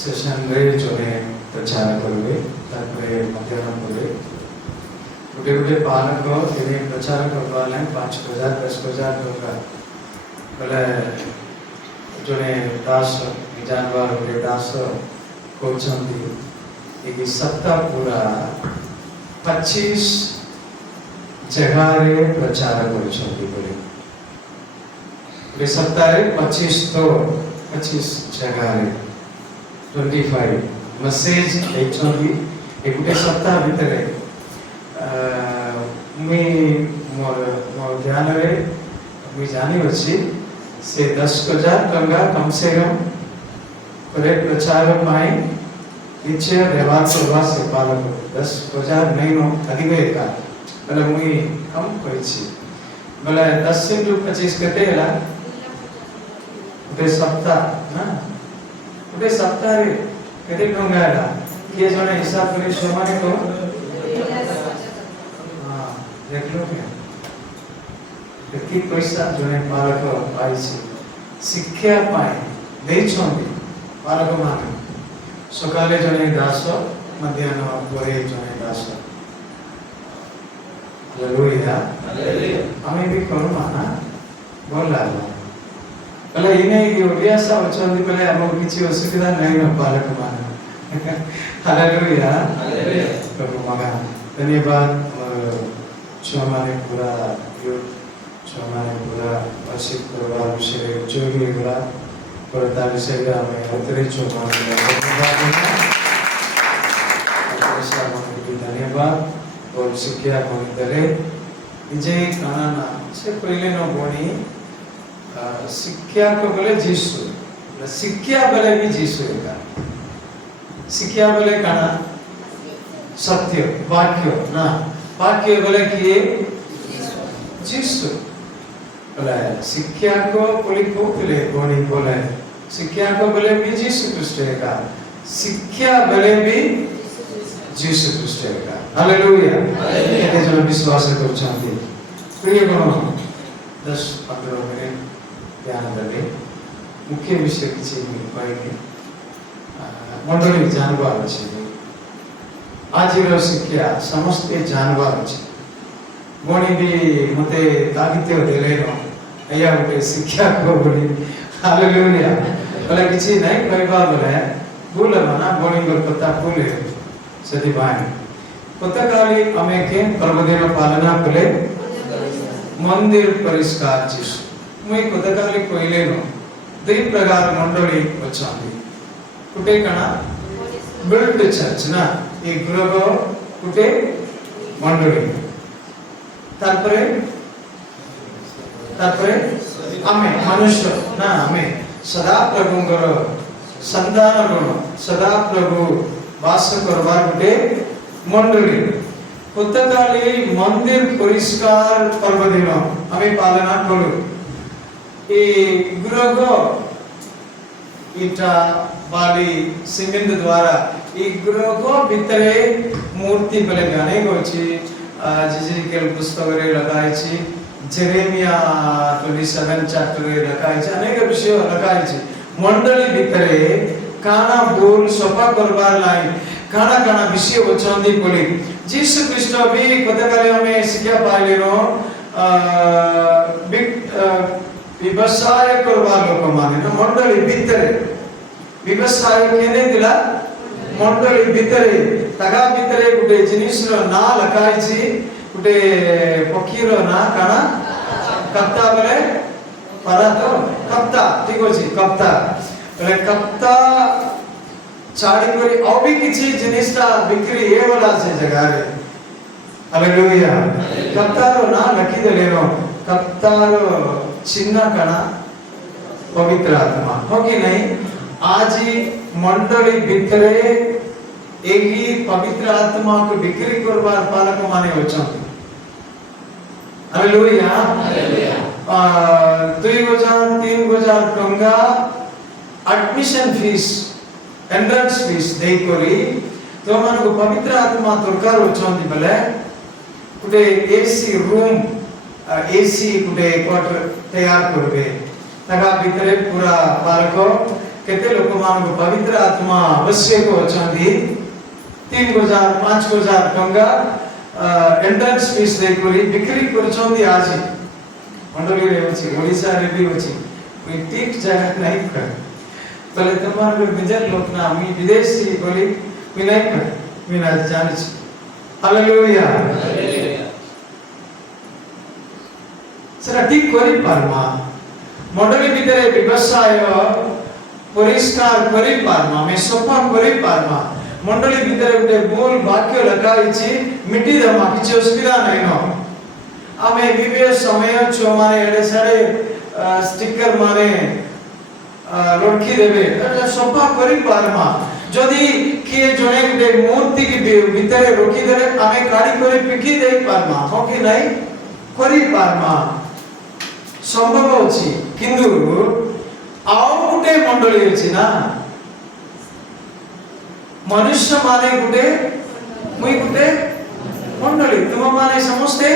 Session रे जोने प्रचार करबे तारपरे मध्याह्न करे गोटे गोटे पालक ये प्रचार करवाले 5,000 10,000 टका बोले जोने दास जानवर गोटे दास कहते एक सप्ताह पूरा 25 जगह रे प्रचार कर सप्ताह 25 जगह 25 मेसेज एक सप्ताह भितर मोर ध्यान रे मुझे जानी अच्छी से 10,000 टंका कम से कम करे प्रचार पाई इच्छा व्यवहार करवा से पालक 10,000 नहीं नो अधिक का बोले मुई कम करी बोले 10 से 25 कते हला उठे सप्ताह ना उठे सप्ताह रे कते टंगा हला के जने हिसाब करे समाने को हां देख लो क्या कति पैसा जने पालक पाई शिक्षा पाए देई छंदी पालक माने सकाले जने दास मध्याह्न परे जने दास हालेलुया हमें भी करू माना बोल लागला पहले इने की ओडियासा वचन पहले हमको किछि असुविधा नहीं न पालक माना हालेलुया प्रभु मगा धन्यवाद छमाने पूरा छमाने पूरा वर्षिप करवा विषय जो भी होला परता विषय का हमें उतरे छमाने धन्यवाद और शिक्षा कोनी दले विजय काना से पहले न बोनी शिक्षा को बोले जीसु शिक्षा बोले भी जीसु का शिक्षा बोले काना सत्य वाक्य ना वाक्य बोले कि जीसु बोले शिक्षा को बोली को बोले बोनी बोले शिक्षा को बोले भी जीसु क्रिस्ट का शिक्षा बोले भी जीसु क्रिस्ट का हालेलुया ये जो विश्वास करछांती प्रिय गण 10-15 मिनिट ध्यान देले मुख्य विषय किछि कहबे मंडली जानवर अछि आज रो शिक्षा समस्त जानवर अछि बोनी भी मते तागिते देले न एया गोटे शिक्षा को बोली हालेलुया बोले किछि नहीं कहबा बोले बोल ना बोनी को पता बोले सदी भाई कोतकाली हमें के पर्वदिन पालना कले मंदिर परिष्कार जीसु मुई कोतकाली कोइले नो दे प्रकार मंडली वचांदी कुटे कणा बिल्ड चर्च ना ए गृह कुटे मंडली तारपरे हमें मनुष्य ना हमें सदा प्रभुंकर संतान ऋण सदा प्रभु वास करबार कुटे मंडली कोतकाली मंदिर परिष्कार पर्व दिन हमें पालना करू ए गृह इटा बाली सीमेंट द्वारा ए गृह भितरे मूर्ति बेले अनेक अछि जिजिकेल पुस्तक रे लगाई छी जेरेमिया 27 चैप्टर रे लगाई छी अनेक विषय लगाई छी मंडली भितरे काना बोल सफा करबार लाई काना काना विषय वचंदी बोली जीसु ख्रीष्ट भी कोतकाली हमें शिक्षा पाइले नो व्यवसाय करवा लोक माने न मंडली भितरे व्यवसाय केने दिला मंडली भितरे तगा भितरे गुटे जिनिस रो ना लगाई छी गुटे पक्षी रो ना काना कप्ता बोले परा तो कप्ता ठीक अछि कप्ता बोले कप्ता चाड़ी करी और भी किसी जिनिसटा बिक्री ये वाला से जगह रे हालेलुया कप्तारो ना लकी देले नो कप्तारो चिन्ह कणा पवित्र आत्मा हो कि नहीं आज मंडली भितरे एही पवित्र आत्मा को बिक्री करबार पालक माने होचंती हालेलुया हालेलुया 2,000-3,000 टंका एडमिशन फीस एंट्रेंस फीस दे करी तो मन को पवित्र आत्मा दरकार होचंती बले गुटे एसी रूम एसी गुटे क्वार्टर तैयार करबे तगा भितरे पूरा पालक केते लोक मान पवित्र आत्मा आवश्यक होचंदी 3,000 5,000 टंका एंट्रेंस फीस दे करी बिक्री करचंदी आज मंडली रे अछि ओडिसा रे भी अछि कोई ठीक जगह नहीं कर बोले तमार निजर लोक ना मी विदेशी बोली मी नहीं कर मी ना जानि छी हालेलुया सेरा ठीक करी पारमा मंडली भितरे व्यवसाय परिष्कार करी पारमा में सफा करी पारमा मंडली भितरे उठे बोल वाक्य लगाइछि मिटी दमा किछ असुविधा नहीं न आमे विवेक समय छ माने एडे सारे स्टिकर माने लड़की देबे सफा करी पारमा जदी किए जने उठे मूर्ति के भितरे रखी देले आमे काडी करे पिकी देई पारमा हो कि नहीं करी पारमा संभव अछि किंतु आउ गुटे मंडली अछि ना मनुष्य माने गुटे मुई गुटे मंडली तुम माने समस्ते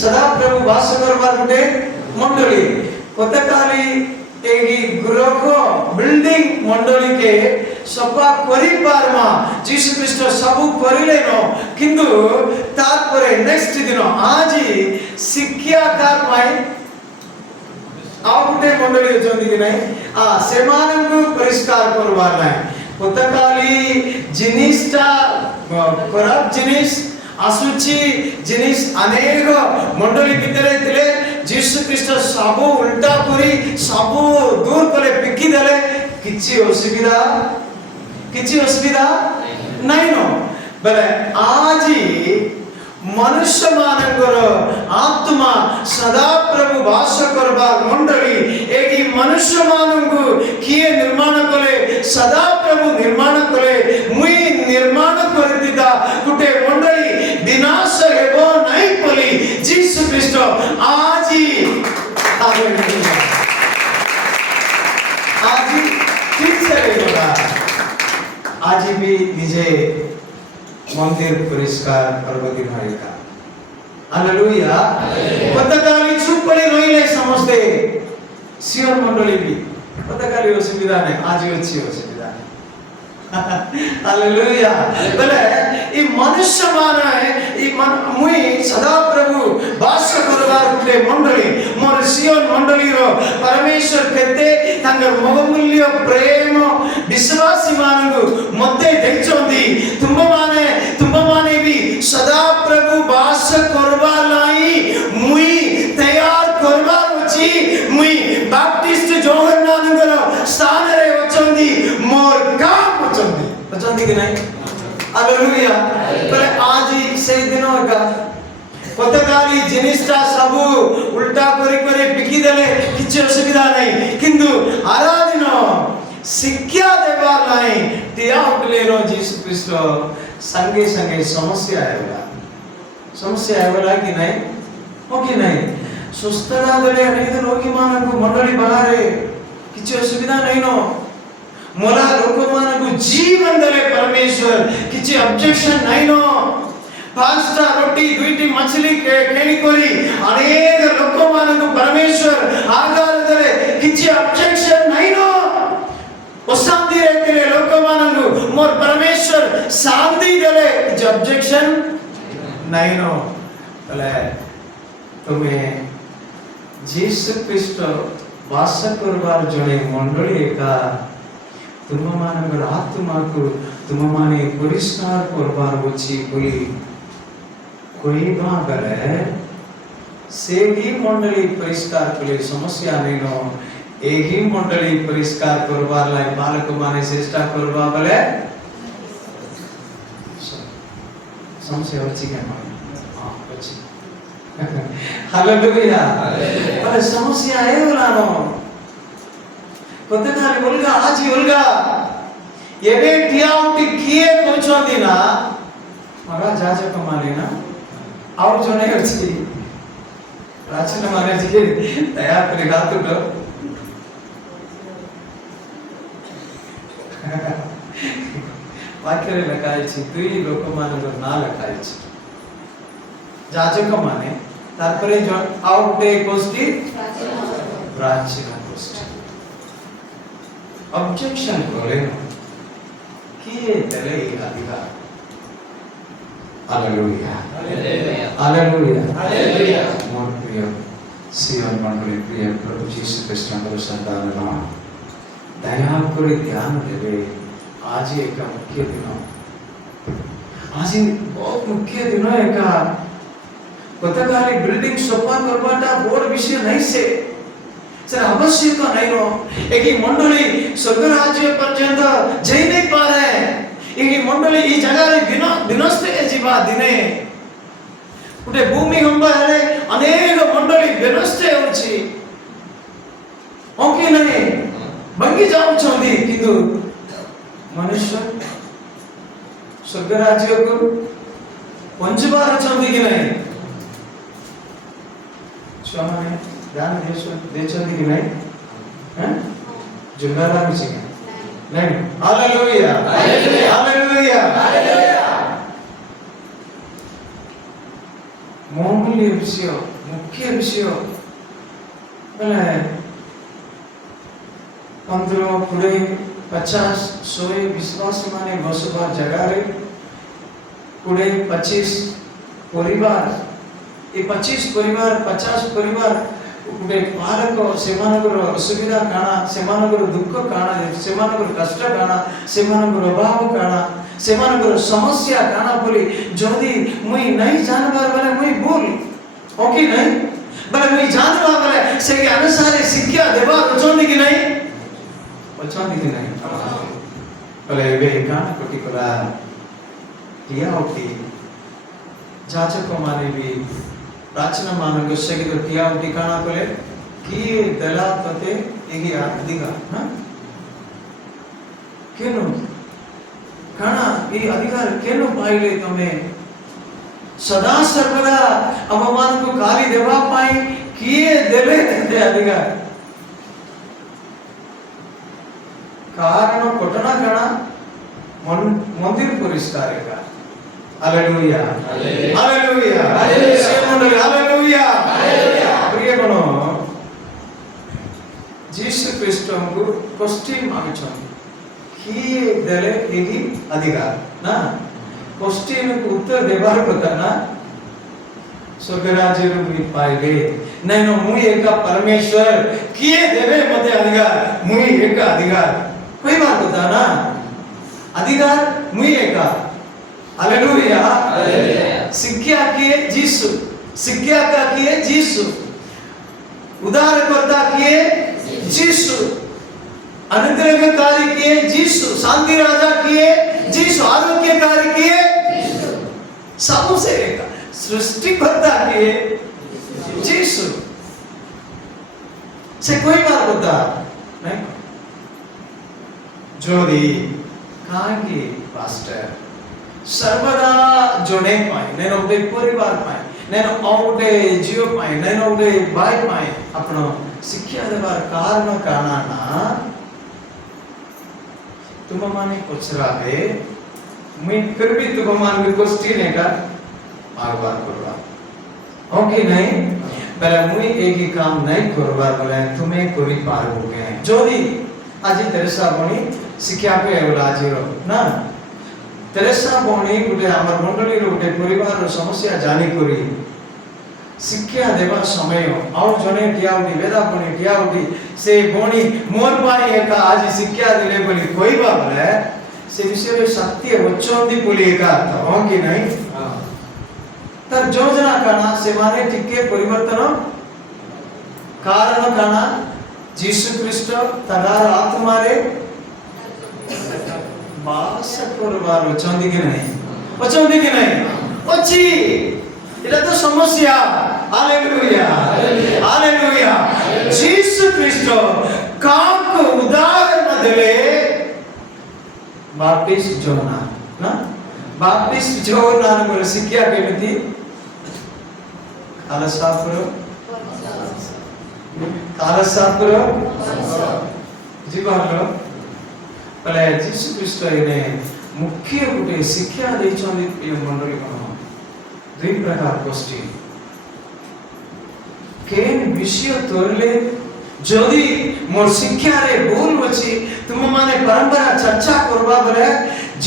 सदा प्रभु वास करबार गुटे मंडली कतकाली एगी गृह बिल्डिंग मंडली के सफा करि पारमा जीसु ख्रीष्ट सबु करिले न किंतु तार परे नेक्स्ट दिन आज शिक्षा कार पाई आउटे मंडली अछंती कि नहीं से मानन परिष्कार करबार नै कतकाली जिनिसटा खराब जिनिस असुचि जिनिस अनेक मंडली भितरे थिले जीसु ख्रीष्ट सबु उल्टा करी सबु दूर करे पिकी देले किछि असुविधा नहीं न बले आज मनुष्य मानकर आत्मा सदा प्रभु वास करबार मंडली एगी मनुष्य मानंगु किए निर्माण कले सदा प्रभु निर्माण कले मुई निर्माण कर दिदा गुटे मंडली विनाश हेबो नहीं बोली जीसु ख्रीष्ट आज ठीक से होगा आज भी निजे मंदिर परिष्कार करबदी भाईका हालेलुया पतकाली चुपड़ी रहिले समझते सियोन मंडली भी पतकाली असुविधा नहीं आज अच्छी असुविधा नहीं हालेलुया बोले ई मनुष्य माना है ई मुई सदा प्रभु वास करबार गुटे मंडली मोर सियोन मंडली रो परमेश्वर केते तांगर बहुमूल्य प्रेम विश्वासी मानगु मते देखचोंदी तुम माने भी सदा प्रभु वास करबा लाई मुई तैयार करबा अछि मुई बैप्टिस्ट जोहन्नानगर स्थान रे वचंदी मोर काम वचंदी कि नहीं हालेलुया पर आज से दिन का कतकाली जिनिसटा सब उल्टा करी बिकी देले किछ असुविधा नहीं किंतु आराधन शिक्षा देबार नहीं तिया उठले रो जीसु ख्रीष्ट संगे संगे समस्या आएगा कि नहीं हो कि नहीं सुस्तरा देले अनेक रोगी मानक मंडली बाहर किछ असुविधा नहीं नो मोला लोक मानक जीवन देले परमेश्वर किछ ऑब्जेक्शन नहीं नो पांचटा रोटी दुईटी मछली केनी करी अनेक लोक मानक परमेश्वर आहार देले किछ ऑब्जेक्शन नहीं नो शांति रहते लोक मानक मोर परमेश्वर शांति देले किछ ऑब्जेक्शन नहीं नो बोले तुम्हें जीसु ख्रीष्ट वास करबार जणे मंडली एका तुम मानकर आत्मा को तुम माने परिष्कार करबार अछि बोली कोई बा गले से ही मंडली परिष्कार कले समस्या नहीं नो एही मंडली परिष्कार करबार लाई बालक माने चेष्टा करबा बले समस्या अछि के माने हां अछि हालेलुया पर समस्या है बोलानो कतकाली बोलगा आज बोलगा एबे टियाउटी किए पहुंचोंदी ना मगा जाजक माने ना और जने अछि प्राचीन माने जी तैयार करे गातु लो वाक्य लखाई छी दुई लोक मानक ना लखाई छी जाजक माने तारपरे जो आउट डे गोष्ठी प्राचीन गोष्ठी ऑब्जेक्शन करें किए देले अधिकार। Hallelujah hallelujah hallelujah. मोर प्रिय सियोन मंडली प्रिय प्रभु यीशु ख्रिस्टनर संतान दया करी ध्यान देवे। आज एक मुख्य दिन, आज बहुत मुख्य दिन एक गतकाली बिल्डिंग सफा करवाटा बोर्ड विषय नहीं से सर आवश्यक नहीं नो। एक मंडली स्वर्ग राज्य पर्यंत जाई नहीं पा रहे। एक मंडली ई जगह रे दिनस्ते जीवा दिने उठे भूमि हंबरे अनेक मंडली दिनस्ते होची ओके नहीं बंगी जाऊ छंदी किंतु मनुष्य स्वर्ग राज्य को पंचबार छंदी कि नहीं छमाने ध्यान देछंदी कि नहीं हैं जुगारा भी चाहिए नहीं। Hallelujah hallelujah hallelujah. मूल्य विषय मुख्य विषय बोले 15 पूरे 50 100 विश्वास माने बसबार जगह रे पूरे 25 परिवार ये 25 परिवार 50 परिवार उठे पारक सेमानकर असुविधा काना सेमानकर दुख काना सेमानकर कष्ट काना सेमानकर अभाव काना सेमानकर समस्या काना बोली जदी मुई नहीं जानबार वाले मुई बोल ओके नहीं बले मुई जानबा वाले से के अनुसार शिक्षा देबा अचोंदी कि नहीं अचोंदी कि नहीं बले वे काना कोटी कोला दिया होती जाचक माने भी प्राचीन मानव से की तो किया ठिकाना कोले कि दला तते एगी अधिकार ना केनो काना ये अधिकार केनो पाइले तमे सदा सर्वदा अवमान को गाली देवा पाई किए देले ते अधिकार कारण घटना काना मंदिर परिष्कार का। हालेलुया हालेलुया हालेलुया हालेलुया प्रिय गण जीसस ख्रीष्ट को क्वेश्चन मांगछन कि देले एगी अधिकार ना क्वेश्चन को उत्तर देबार কথা ना स्वर्ग राज्य में पाइले नहीं नो मुई एक परमेश्वर किए देवे मते अधिकार मुई एक अधिकार कोई बात होता ना अधिकार मुई एक। Hallelujah hallelujah. शिक्षा किए यीशु शिक्षा का किए यीशु उद्धारकर्ता किए यीशु अनुग्रहकारी किए यीशु शांति राजा किए यीशु आरोग्यकारी किए यीशु सबसे एक सृष्टिकर्ता किए यीशु से कोई बात होता नहीं जोड़ी कहाँ की पास्टर सर्वदा जोड़े पाए नैनो उठे परिवार पाए नैनो उठे जीव पाए नैनो उठे भाई पाए अपनो शिक्षा देवार कारण काना ना तुम माने पुछरा है मैं फिर भी तुम मान भी क्वेश्चन है का बार करवा ओके नहीं पहले मुई एक ही काम नहीं करवा बोले तुम्हें कोई पार हो गए जोदी आज तेरेसा बनी शिक्षा पे लाजीरो ना तेरेसा बनी गुटे हमर मंडली रो गुटे परिवार रो समस्या जानी करी शिक्षा देवा समय और जने किया उठी वेदा बनी किया उठी से बनी मोर पाई एक आज शिक्षा दिले बोली कोई बात है से विषय रे सत्य वचोंदी बोली एक हो कि नहीं तर योजना काना से माने टिके परिवर्तन कारण काना यीशु ख्रीष्ट तगार आत्मा रे बास करवार वचोंदी कि नहीं अच्छी এটা তো সমস্যা। Hallelujah hallelujah. यीशु ख्रीष्ट काको उदाहरण देले बाप्टिस्ट जोना ना बाप्टिस्ट जोना ने शिक्षा केमिति कालसापुर जीवालो पले यीशु ख्रीष्ट ने मुख्य गुटे शिक्षा देछन मंडली को दुई प्रकार क्वेश्चन केन विषय तोरले যদি মোর শিক্ষারে ভুল ଅଛି ତୁମ ମାନେ ପରମ୍ପରା ଚର୍ଚ୍ଚା করবা বলে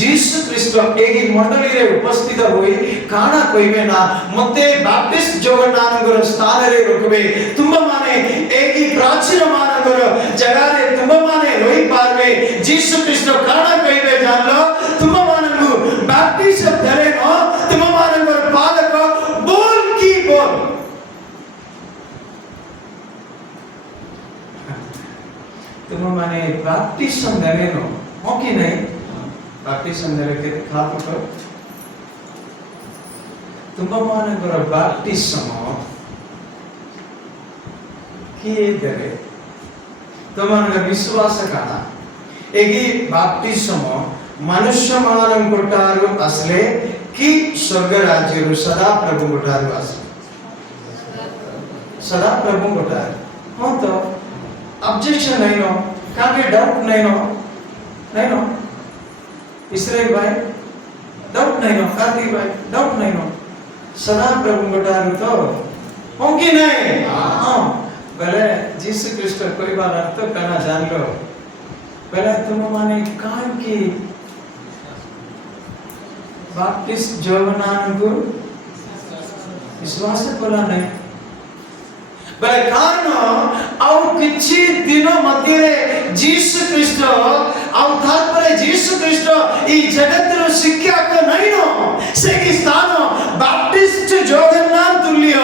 ଯୀଶୁ ଖ୍ରୀଷ୍ଟ ଏହି ମଣ୍ଡଳୀରେ ଉପସ୍ଥିତ ହୋଇ କାଣା କହିବେ ନା ମତେ ବାପ୍ଟିଷ୍ଟ ଜଗନ୍ନାଥଙ୍କର ସ୍ଥାନରେ ରଖିବେ ତୁମ ମାନେ ଏହି ପ୍ରାଚୀନ ମାନଙ୍କର ଜାଗାରେ ତୁମ ମାନେ ରହି ପାରବେ ଯୀଶୁ ଖ୍ରୀଷ୍ଟ କାଣା କହିବେ ଜାଣିଲ ତୁମ ମାନଙ୍କୁ ବାପ୍ଟିଷ୍ଟ ଦେଲେ ନ ତୁମ ମାନଙ୍କର ପାଲକ ବୋଲ କି ବୋଲ तुम माने बाप्टिज्म देले नो हो कि नहीं बाप्टिज्म देले के खातो तो तुम माने गोर बाप्टिज्म किए देले तुम माने विश्वास काना एगी बाप्टिज्म मनुष्य मानन कोटारु असले कि स्वर्ग राज्य रु सदा प्रभु कोटारु असले सदा प्रभु कोटारु हो तो ऑब्जेक्शन नहीं नो काके डाउट नहीं नो इस्राएल भाई डाउट नहीं नो कार्तिक भाई डाउट नहीं नो सदा प्रभु कोटारु तो हो कि नहीं हां भले यीशु ख्रीष्ट कोई बार अर्थ करना जान लो भले तुम माने कान की बाप्टिस्ट जॉर्डन को विश्वास कोला नहीं बले कारण आउ किछि दिन मध्यरे यीशु ख्रीष्ट आउ थार परे यीशु ख्रीष्ट ई जगत रो शिक्षा को नहीं नो से की स्थान बाप्टिस्ट जगन्नाथ तुल्य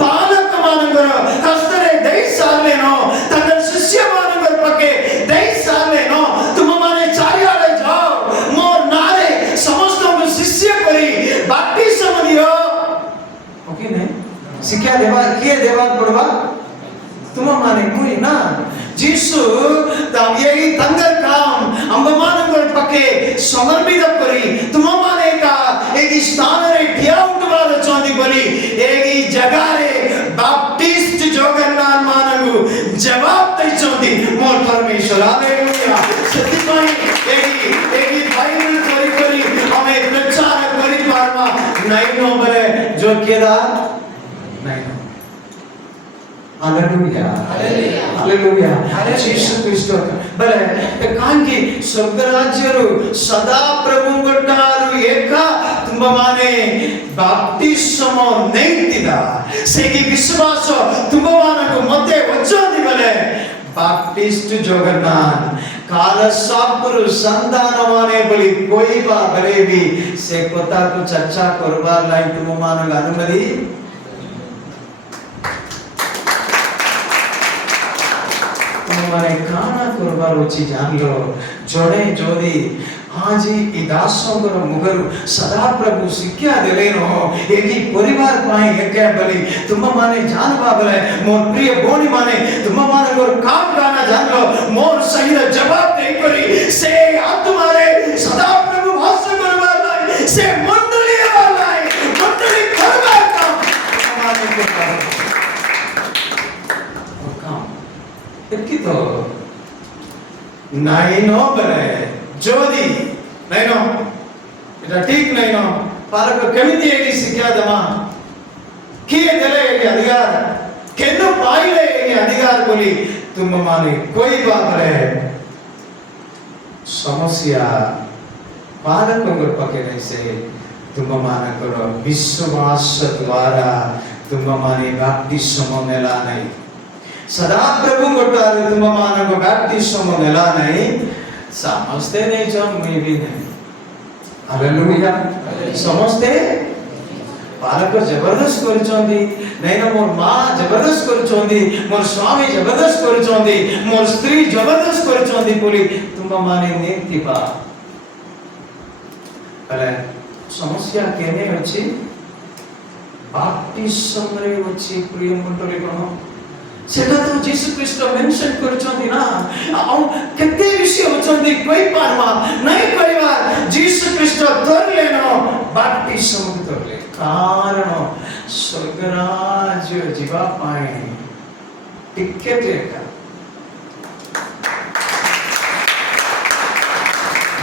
पालक मानकर हस्तरे दई साले नो तकर शिष्य मानकर पके दई साले नो तुम माने चारियाले जाओ मोर नारे समस्त को शिष्य करी बाप्टिज्म दियो ओके नहीं शिक्षा देवा किए देवा पड़वा तुम माने मुई ना यीशु तब यही तंगर काम अंबमानंगर पके समर्पित करी तुम माने का एक स्थान रे ठिया उठवार चांदी बली एक जगह रे बाप्टिस्ट जगन्नाथ मानगु जवाब दे चांदी मोर परमेश्वर हालेलुया सत्य पाई एक बाइबल करी हमें प्रचार करी पारमा नहीं नो बले जो केदा नहीं नो हालेलुया हालेलुया यीशु ख्रीष्ट बले कान की स्वर्ग राज्य रु सदा प्रभु कोटारु एका तुम माने बाप्टिज्म नैतिदा से की विश्वास तुम माने को मते वचोदी बले बाप्टिस्ट जगन्नाथ काल सापुर संतान माने बोली कोई बा बरे भी से कोता को चर्चा करबा लाई तुम माने अनुमति माने काना करबार अछि जान लो जोड़े जोदी हां जी ई दासों मुगर सदा प्रभु शिक्षा देले नो एकी परिवार पाए एके बली तुम माने जानबा बले मोर प्रिय बोनी माने तुम माने गोर काम गाना जान लो मोर सही जवाब दे करी से आत्मारे सदा प्रभु भाषण करबा लाई से मंडली वाला मंडली करबा काम माने को की तो नहीं नो बले जोदी नहीं नो इटा ठीक नहीं नो पालक केमिति एगी शिक्षा दमा किए देले एगी अधिकार केनो पाइले एगी अधिकार बोली तुम माने कोई बात रे समस्या पालक को पके नहीं से तुम माने करो विश्वास द्वारा तुम माने बाप्तिस्म मेला नहीं सदा प्रभु कोटारु तुम माने को बाप्तिस्म नेला नहीं समझते नहीं जो मैं भी नहीं हालेलुया समझते पालक जबरदस्त करचोंदी नहीं ना मोर मां जबरदस्त करचोंदी मोर स्वामी जबरदस्त करचोंदी मोर स्त्री जबरदस्त करचोंदी बोली तुम माने नेति बा अरे समस्या केने अछि बाप्तिस्म रे अछि प्रिय मंडली कोन सेटा तो यीशु ख्रीष्ट मेंशन करचोंदी ना आ केते विषय होचोंदी कोई पारमा नहीं परिवार यीशु ख्रीष्ट धर लेनो बाप्तिस्म धर ले कारण स्वर्ग राज्य जीवा पाए टिकट लेका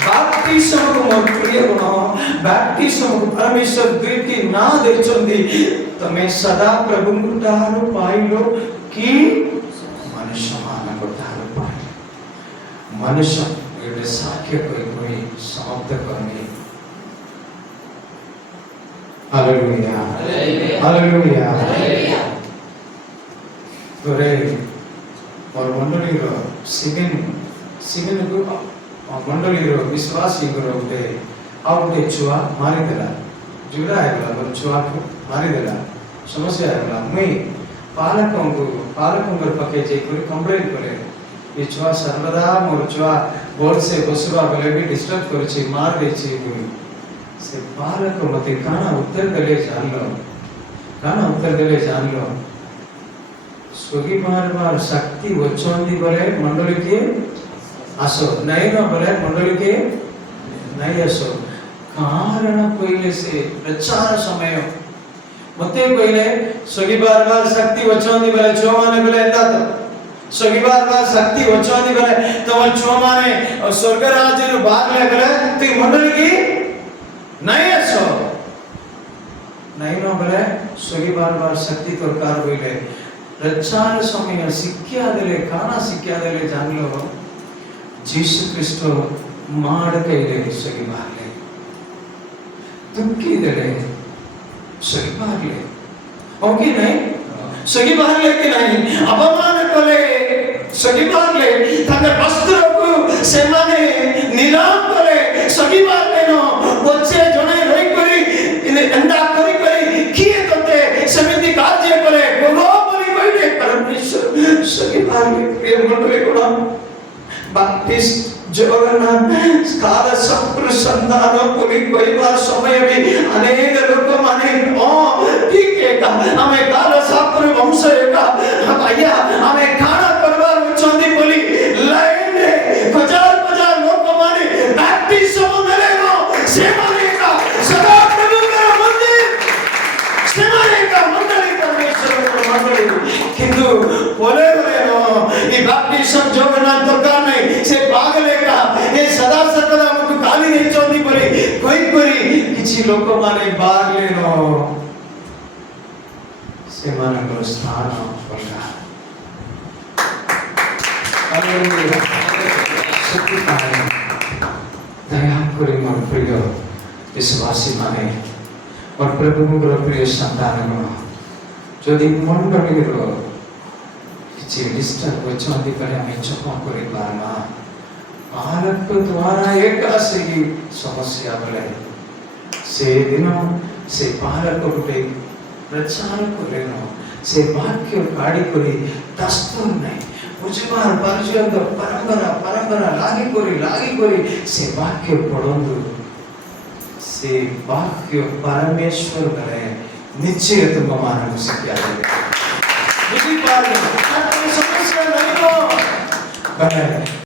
बाप्तिस्म को मोर प्रिय गुण बाप्तिस्म को परमेश्वर दुईटी ना देचोंदी तमे सदा प्रभु गुटारो पाइलो कि मनुष्य मनुष्य ये साक्ष्य कोई समाप्त करनी। Hallelujah hallelujah. तोरे और मंडली रो सिगन को मंडली रो विश्वासी करो उठे आउटे छुआ मारी देला जुड़ा है बोला पर छुआ को मारी देला समस्या है बोला मैं पालकों को पके जे कोई कंप्लेंट करे ये छुआ सर्वदा मोर छुआ बोर्ड से बसुआ बोले भी डिस्टर्ब कर छी मार दे छी कोई से पालक मते काना उत्तर दले जान लो स्वगी मार शक्ति वचोंदी बोले मंडली के आसो नहीं ना बोले मंडली के नहीं आसो कारण कोइले से प्रचार समय मते कोइले स्वगी बार शक्ति वचोंदी बोले जो माने बोले एता तो स्वगी बार शक्ति वचोंदी बोले तो जो माने स्वर्ग राज्य रो भाग ले बोले तो मंडली की नहीं आसो नहीं ना बोले स्वगी बार शक्ति तो कार कोइले प्रचार समय शिक्षा देले जान लो जीसु क्रिस्त माड कइले सगी बारले तुमकी देले सगी बारले ओके नहीं सगी बारले कि नहीं अपमान कले सगी बारले ताकर वस्त्र को सेमाने नीलाम कले सगी बारले नो बच्चे जने रही करी इने अंडा करी किए करते समिति कार्य करे बोलो परमेश्वर सगी बारले प्रिय मंडली को बाप्टिस्ट जगन्नाथ काल संपूर्ण संतान पुली कोई बार समय में अनेक लोग माने ओ ठीक है का हमें काल संपूर्ण वंश का भैया हमें खाना करवार चंदी बोली लाइन रे हजार लोग माने बाप्टिज्म मिलेगा सेवा लेगा सदा प्रभु का मंदिर सेवा लेगा मंडली परमेश्वर का मंडली किंतु बोले नो ये बाप्टिज्म जगन्नाथ तो का नहीं से पागले का ये सदा सर्वदा मुझे काली नहीं चोदी पड़ी कोई किसी लोग माने बाग ले नो से माने को स्थान पड़ता हालेलुया शक्ति पाए दया करी मन प्रिय विश्वासी माने और प्रभु को प्रिय संतान को যদি मंडली रो किसी डिस्टर्ब वचोंदी पड़े हमें चुपा करे बारमा आलक द्वारा एक आसेगी समस्या बोले से दिनों से पालक उठे प्रचार करे नो से वाक्य गाड़ी करे दस्तूर नहीं उजबार परजंग परंपरा लागी कोरी से वाक्य पढ़ोंदु से वाक्य परमेश्वर करे निश्चय तुम मानव से क्या है इसी बात में समस्या नहीं हो